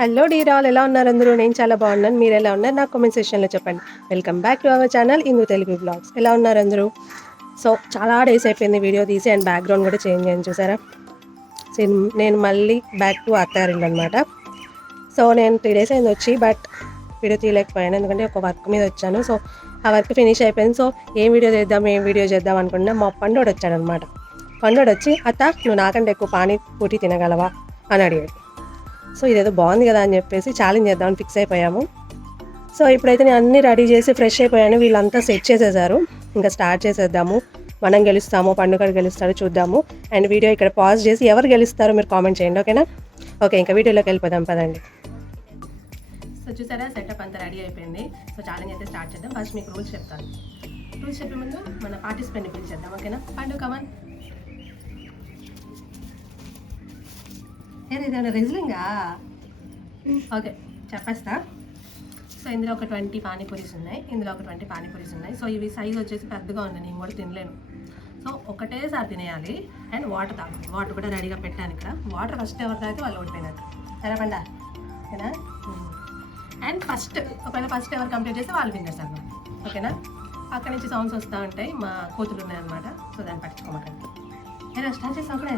Hello Deere all, ఎలా ఉన్నారు అందరూ? నేను చాలా బాగున్నాను. మీరు ఎలా ఉన్నారు? నాకు కామెంట్ సెక్షన్లో చెప్పండి. Welcome back to our channel Indu Telugu blogs. ఎలా ఉన్నారు అందరూ? సో చాలా డేస్ అయిపోయింది వీడియో తీసి, అండ్ బ్యాక్గ్రౌండ్ కూడా చేంజ్ అయ్యింది చూసారా. సో నేను మళ్ళీ బ్యాక్ టు అత్తారిల్లు అనమాట. సో నేను 3 days అయింది వచ్చి, బట్ వీడియో తీయలేకపోయాను ఎందుకంటే ఒక వర్క్ మీద వచ్చాను. సో ఆ వర్క్ ఫినిష్ అయిపోయింది. సో ఏం వీడియో చేద్దాం అనుకున్నా మా పండోడు వచ్చాడనమాట. పండోడు వచ్చి, అత్త నువ్వు నాకంటే ఎక్కువ పానీపూరి తినగలవా అని అడిగాడు. సో ఇదేదో బాగుంది కదా అని చెప్పేసి ఛాలెంజ్ చేద్దామని ఫిక్స్ అయిపోయాము. సో ఇప్పుడైతే నేను అన్నీ రెడీ చేసి ఫ్రెష్ అయిపోయాను. వీళ్ళంతా సెట్ చేసేసారు. ఇంకా స్టార్ట్ చేసేద్దాము. మనం గెలుస్తాము, పండుగ గెలుస్తాడో చూద్దాము. అండ్ వీడియో ఇక్కడ పాజ్ చేసి ఎవరు గెలుస్తారో మీరు కామెంట్ చేయండి, ఓకేనా? ఓకే, ఇంకా వీడియోలోకి వెళ్ళిపోదాం పదండి. సో చూసారా, సెటప్ అంతా రెడీ అయిపోయింది. సో ఛాలెంజ్ అయితే స్టార్ట్ చేద్దాం. ఫస్ట్ మీకు రూల్స్ చెప్తాను. రూల్స్ చెప్పే ముందు మన పార్టిసిపెంట్ని పిలిచేద్దాం, ఓకేనా? పండు కమన్. ఏదైనా రెజ్లింగా? ఓకే, చెప్పేస్తా. సో ఇందులో ఒక 20 పానీపూరీస్ ఉన్నాయి, ఇందులో ఒక 20 పానీపూరీస్ ఉన్నాయి. సో ఇవి సైజ్ వచ్చేసి పెద్దగా ఉంది, నేను కూడా తినలేను. సో ఒకటేసారి తినేయాలి. అండ్ వాటర్ తాగాలి. వాటర్ కూడా రెడీగా పెట్టాను ఇక్కడ. వాటర్ ఫస్ట్ ఎవరు తాగితే వాళ్ళు ఓడిపోయినట్టు, సరే పండా? ఓకేనా? అండ్ ఒకవేళ ఫస్ట్ ఎవరు కంప్లీట్ చేస్తే వాళ్ళు విన్నర్స్ అన్నమాట, ఓకేనా? అక్కడి నుంచి సౌండ్స్ వస్తూ ఉంటాయి, మా కోతులు ఉన్నాయన్నమాట. సో దాన్ని పట్టించుకోమాకండి. ఏనా స్టార్ట్ చేస్తాం అప్పుడే?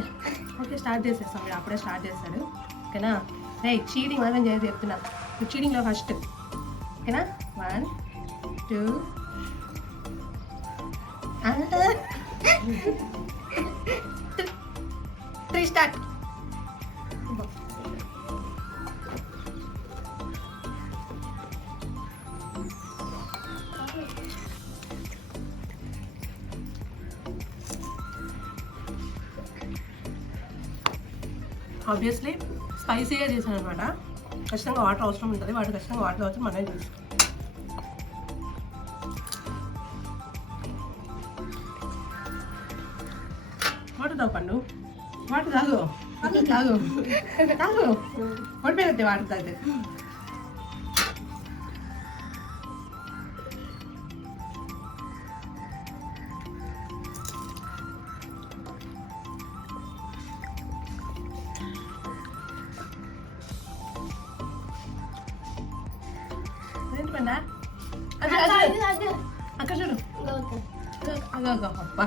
ఓకే, స్టార్ట్ చేసేస్తాం. మీరు అప్పుడే స్టార్ట్ చేస్తాడు, ఓకేనా? రే చీటింగ్ మాత్రం చేసి చెప్తున్నా. చీటింగ్లో ఫస్ట్, ఓకేనా? 1 2 3 స్టార్ట్. ఆబ్వియస్లీ స్పైసీగా చేశాను అనమాట. ఖచ్చితంగా వాటర్ అవసరం ఉంటుంది. వాటర్ ఖచ్చితంగా వాటర్ అవసరం, మనమే చూసి. వాటర్ తాగు పండు, వాటర్ తాగు, వాటర్ తాగు, తాగు. ఓడిపోయినట్టే వాటర్ తాగితే. అక్కడ చూడు, అబ్బా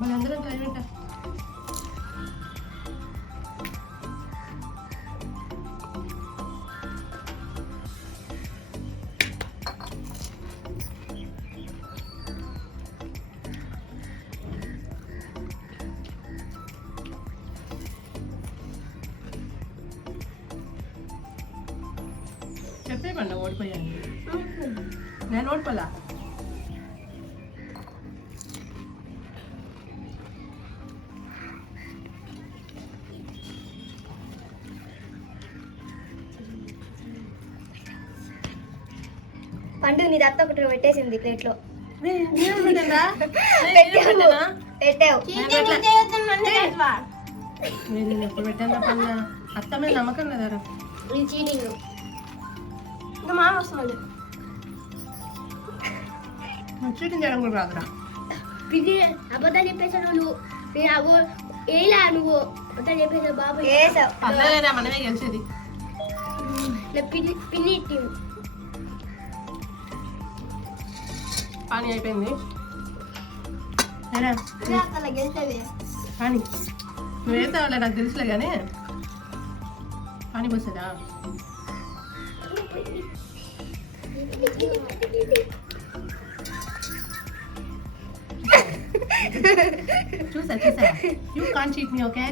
మనందరం కలిపి చెప్పేమన్నా ఓడిపోయాను. నేను ఓడిపోలా. పండు నీ దత్త ఒకటి పెట్టేసింది ప్లేట్లో. నేను ఎప్పుడు పెట్టాను పన్న అత్త మీద నమ్మకం లేదా? చీటింగ్. ఇంకా మామ వస్తుంది. చీటింగ్ చేయడం కూడా రాదురా. పిన్ని అబద్ధాలు చెప్పేసాను నువ్వు. ఏలా నువ్వు అబద్ధాలు చెప్పేసావు బాబు. పర్లేదా, మనమే గెలిచేది. పిన్ని పానీ అయిపోయింది. పానీ నువ్వు వేస్తావులే, నాకు తెలుసులే. కానీ పానీ పోసేదా? చూసా you can't cheat me, okay?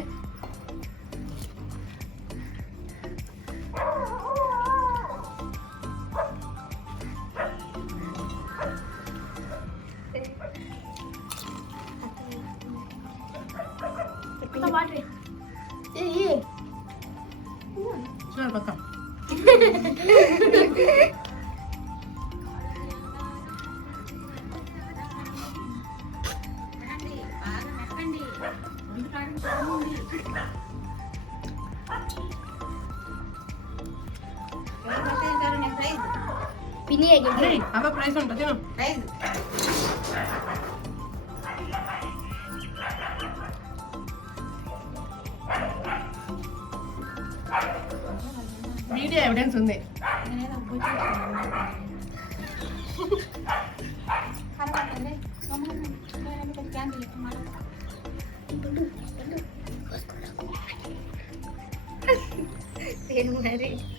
చూడు పక్క. పిన్ని అవ ప్రైస్ ఉంటుంది. వీడియో ఎవిడెన్స్ ఉంది.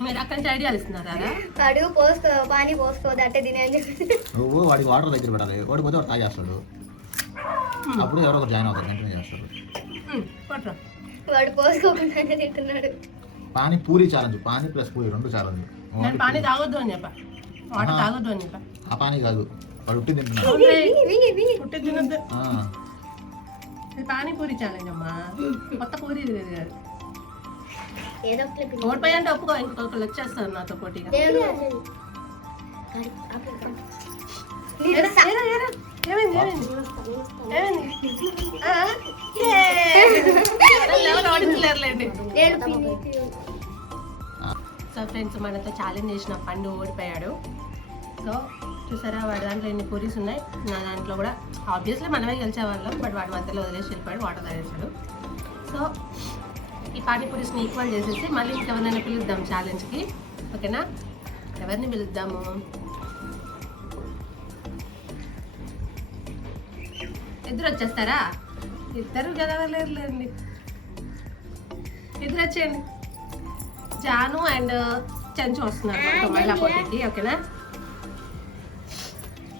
మీరు అక్కడి నుంచి ఐడియాలు ఇస్తున్నారా? అడుగు పోసుకో, పానీ పోసుకోదు అంటే తినేది. నువ్వు వాడికి వాటర్ దగ్గర పెట్టాలి, ఓడిపోతే వాడు తాగేస్తాడు. అప్పుడు ఎవరో ఒకరు జాయిన్ అవుతారు, కంటిన్యూ చేస్తారు. వాడు పోసుకోకుండానే తింటున్నాడు. Pani puri challenge, pani plus puri 2 challenge. నేను పానీ తాగొద్దు అని చెప్పా, వాటర్ తాగొద్దు అని చెప్పా. ఆ పానీ కాదు, వాడు ఉట్టి తింటున్నాడు. పుట్టి తినొద్దు. ఇది పానీపూరి ఛాలెంజ్ అమ్మా, కొత్త పూరి ఇది కాదు. ఏదో ఓడిపోయి అంటే ఒప్పుకో, ఇంకొకరు వచ్చేస్తారు నాతో పోటీగా. ఏమైంది ఏమైంది ఏమైంది? ఎవరు ఓడించలేరులేండి. సో ఫ్రెండ్స్, మనతో ఛాలెంజ్ చేసిన పండు ఓడిపోయాడు. సో చూసారా, వాడి దాంట్లో ఎన్ని పూరీస్ ఉన్నాయి, నా దాంట్లో కూడా ఆబ్వియస్లీ మనమే గెలిచేవాళ్ళం. బట్ వాడి మధ్యలో వదిలేసి వెళ్ళిపోయాడు, వాటర్ తాగేసాడు. సో ఈ పానీపూరీస్ని ఈక్వల్ చేసేసి మళ్ళీ ఇంకెవరినైనా పిలుద్దాం ఛాలెంజ్కి. ఓకేనా? ఎవరిని పిలుద్దాము? ఇద్దరు వచ్చేస్తారా? ఇద్దరు గెలవలేరులేండి, ఇద్దరు వచ్చేయండి. జాను అండ్ చెంచు వస్తున్నారు మహిళా పోటీకి. ఓకేనా?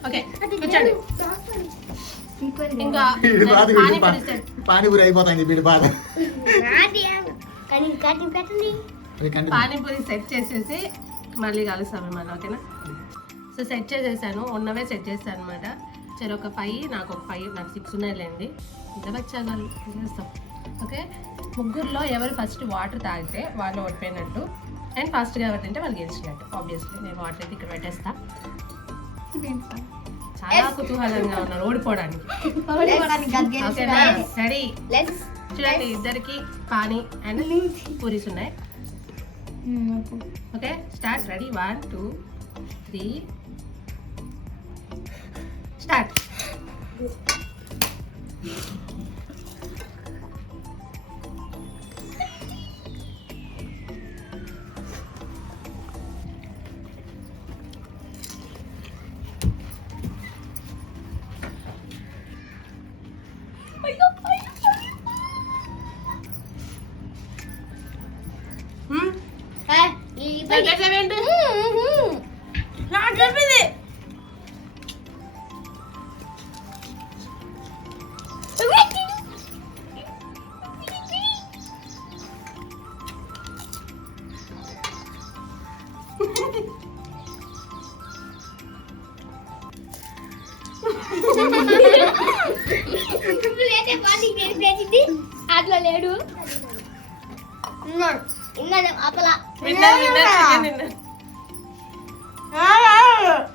ఓకే, కూర్చోండి. ఇంకా పానీపూరి అయిపోతాయి వీడి బాధ. పానీపూరి సెట్ చేసేసి మళ్ళీ కలుస్తాం మళ్ళీ. ఓకేనా? సో సెట్ చేసేసాను, ఉన్నవే సెట్ చేస్తాను అనమాట. సరే, ఒక 5, నాకు ఒక 5, నాకు 6 ఉన్నాయిలేండి. ఇంత వచ్చాను చేస్తాం. ఓకే, ముగ్గురులో ఎవరు ఫస్ట్ వాటర్ తాగితే వాళ్ళు ఓడిపోయినట్టు, అండ్ ఫాస్ట్గా ఎవరు తింటే వాళ్ళు గెలిచినట్టు. ఆబ్వియస్లీ నేను వాటర్ అయితే ఇక్కడ పెట్టేస్తా. చాలా కుతూహలంగా ఉన్నారు ఓడిపోవడానికి. ఓకేనా? రెడీ? చూడండి, ఇద్దరికి పానీ అండ్ పూరీస్ ఉన్నాయి. Okay, start. రెడీ? 1 2 3 స్టార్ట్. అట్లా లేడు,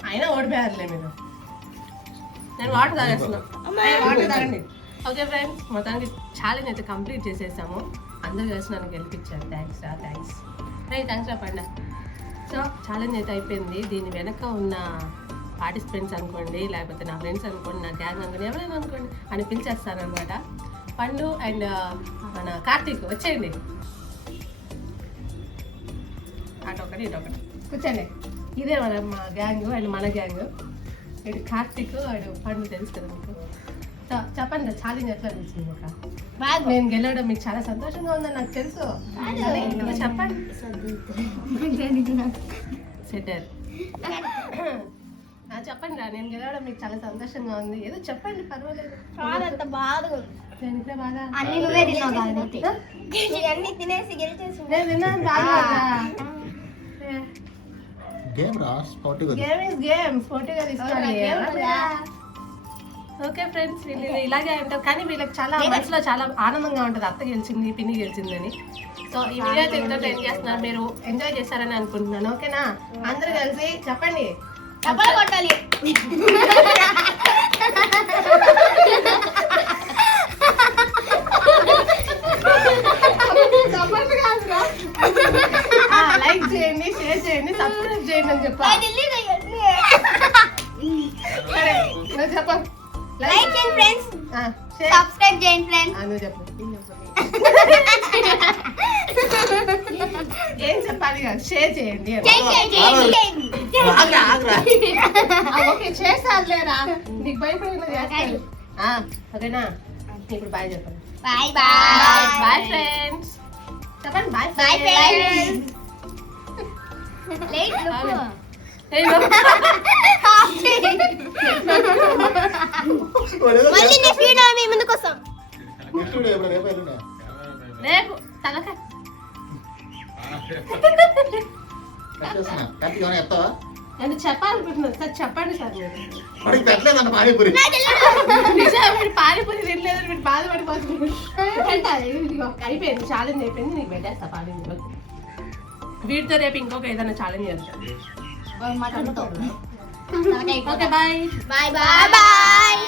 అయినా ఓడిపోయారులే మీరు. నేను వాటర్ తాగేస్తున్నా, వాటర్ తాగండి. ఓకే ఫ్రెండ్స్, మొత్తానికి ఛాలెంజ్ అయితే కంప్లీట్ చేసేసాము. అందరూ కలిసి నన్ను గెలిపించారు. థ్యాంక్స్ రా పండ. సో ఛాలెంజ్ అయితే అయిపోయింది. దీని వెనక ఉన్న పార్టిసిపెంట్స్ అనుకోండి, లేకపోతే నా ఫ్రెండ్స్ అనుకోండి, నా గ్యాంగ్ అనుకోండి, ఎవరైనా అనుకోండి అని పిలిచేస్తాను అనమాట. పండు అండ్ మన కార్తీక్ వచ్చేయండి. అటొకటి ఇటొకటి కూర్చోండి. ఇదే మా గ్యాంగ్ అండ్ మన గ్యాంగ్. ఇటు కార్తీక్, వాడు పండు తెలుసు కదా మీకు. సో చెప్పండి, ఛాలెంజ్ ఎట్లా తెలిసింది? ఒక నేను గెలవడం మీకు చాలా సంతోషంగా ఉందని నాకు తెలుసు. చెప్పండి. సెటర్ చెప్పండి రా, నేను గెలవడం మీకు చాలా సంతోషంగా ఉంది. ఏదో చెప్పండి, పర్వాలేదు. బాధ ఓకే ఫ్రెండ్స్, వీళ్ళు ఇలాగే అంటారు, కానీ వీళ్ళకి చాలా మనసులో చాలా ఆనందంగా ఉంటుంది అత్త గెలిచింది, పిన్ని గెలిచిందని. సో ఈ వీడియో ఎంటర్టైన్ చేస్తున్నారు, మీరు ఎంజాయ్ చేస్తారని అనుకుంటున్నాను. ఓకేనా? అందరూ కలిసి చెప్పండి, కొట్టాలి. లైక్ చేయండి, షేర్ చేయండి, సబ్స్క్రైబ్ చేయండి అని చెప్పాలి. చెప్పు. లైక్ చేయండి ఫ్రెండ్స్, సబ్స్క్రైబ్ చేయండి ఫ్రెండ్స్. నువ్వు చెప్పు. అది కాదు షేర్ చేయండి అని. ఆగ్రా, ఆగ్రా. ఓకే చేస్తానులేరా నీకు భయపడిన చేస్తాను ఓకేనా ఇప్పుడు బాయ్ చెప్పండి బాయ్ బాయ్ బాయ్ ఫ్రెండ్స్ చెప్పండి బాయ్ బాయ్ ఫ్రెండ్స్ లేట్ మళ్ళీ నెక్స్ట్ వీడియో మీ ముందుకు వస్తాం. నెక్స్ట్ వీడియో ఎప్పుడు? రేపు ఎల్లుండా? రేపు తలక కట్ చేస్తున్నా. కత్తి ఏమైనా ఎత్తావా? నేను చెప్పాలనుకుంటున్నాను సార్ చెప్పండి సార్ మీరు వాడికి పెట్టలేదన్న పానీపూరి. నిజంగా మీరు పానీపూరి తినలేదు మీరు బాధపడిపోతున్నారు అయిపోయింది ఛాలెంజ్ అయిపోయింది నీకు పెట్టేస్తా పానీపూరి వీటితో రేపు ఇంకొక ఏదైనా ఛాలెంజ్ చేస్తాను మటన్తో okay bye bye bye bye